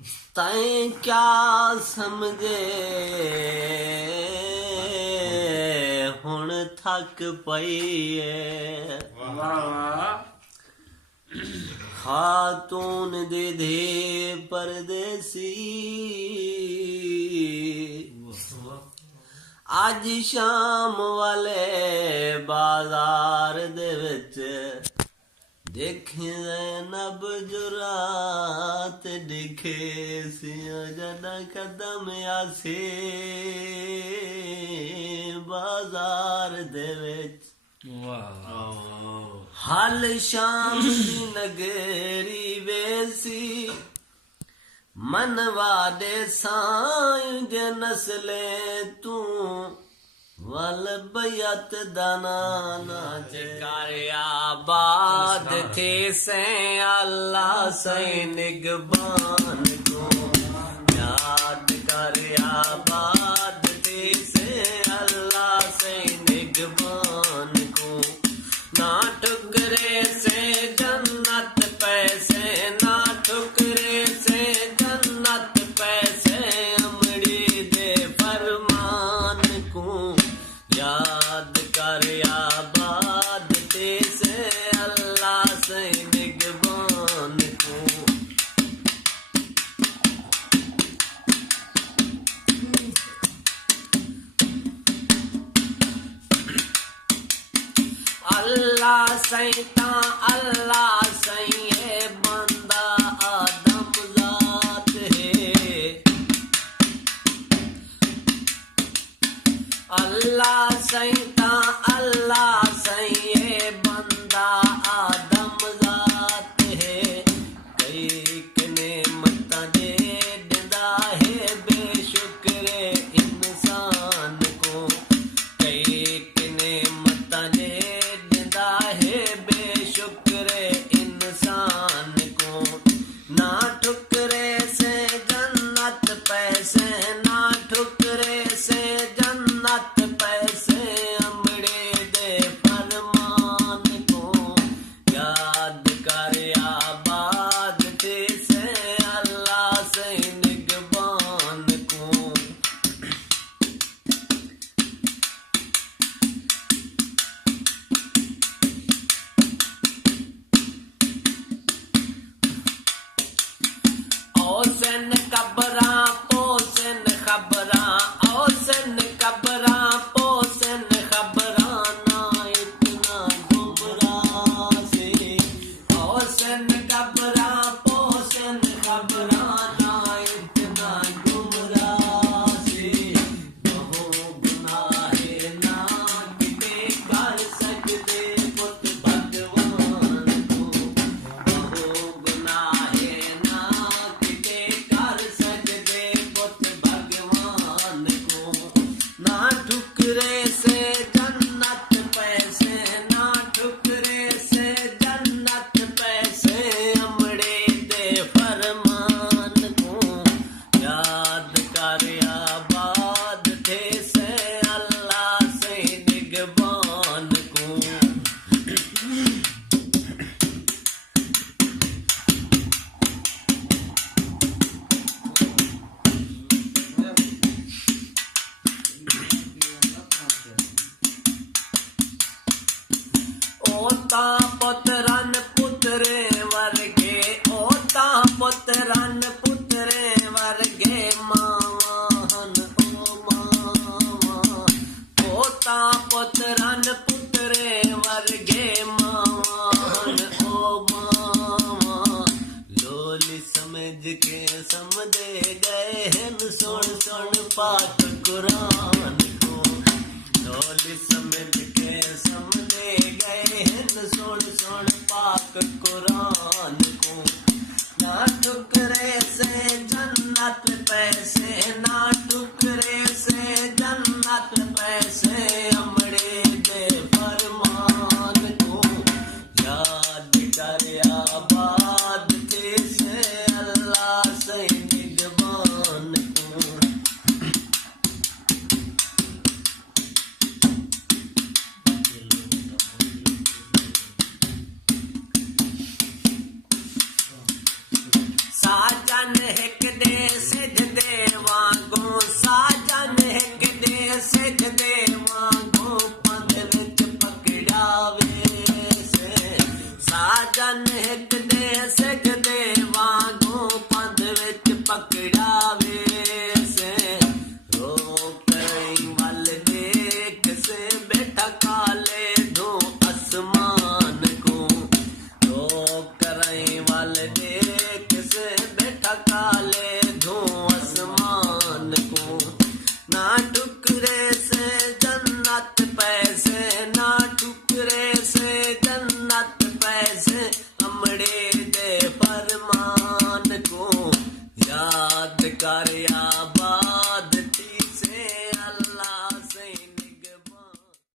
तैं क्या समझे हुण थक पईए खातून दे दे परदेसी आज शाम वाले बाजार दे विच देखे नब जुरात दिखे सिया जदा कदम आसे बाजार दे विच हल शाम दी नगरी वेसी मनवा दे साईं जे नस्ले तू वल बयत दाना नाच कर आबाद थे से अल्लाह से निगबान को याद कर आबाद थे से अल्लाह से निगबान को ना ठुकरे से जन्नत पैसे ना ठुकरे से जन्नत पैसे अमड़ी दे फरमान को याद कर आबाद ते से अल्लाह से निगबान को अल्लाह सैता अल्लाह सैये बंदा आदम जात है अल्लाह सैता अल्लाह सैये बंदा आदम जात है कई नेमत दे दिंदा है बेशुक्र इंसान को कई नेमत दे दिंदा है बेशुक्र इंसान को ना ठुकरे से जन्नत पैसे ना ठुकरे से जन्नत पैसे अमड़े दे फरमान को याद कर आबाद ते से अल्लाह से निगबान को ओसन कबरा पोसन खबरा ओसन कबरा पोसन खबरा ना इतना गुमराह से ओसन कबरा पोसन खबरा ना इतना गुमराह से बहु गुनाहे ना किते कर सकते पुत भगवान को बहु गुनाहे ना किते कर सकते पुत भगवान को ना ठुकरे से जन्नत पैसे ना ठुकरे से जन्नत पैसे अमड़े दे फरमान को याद कर आबाद थे से अल्लाह से निगबान को ओता पुत्रन पुत्रे वर्गे ओता पुत्रन पुत्रे वर्गे मावाहन ओ मावा ओता पुत्रन पुत्रे वर्गे मावाहन ओ मावा लोली समझ के समझे गए हैं सुन सुन पाक कुरान को लोली समझ के समझे गए हैं सुन सुन पाक कुरान को ना ठुकरे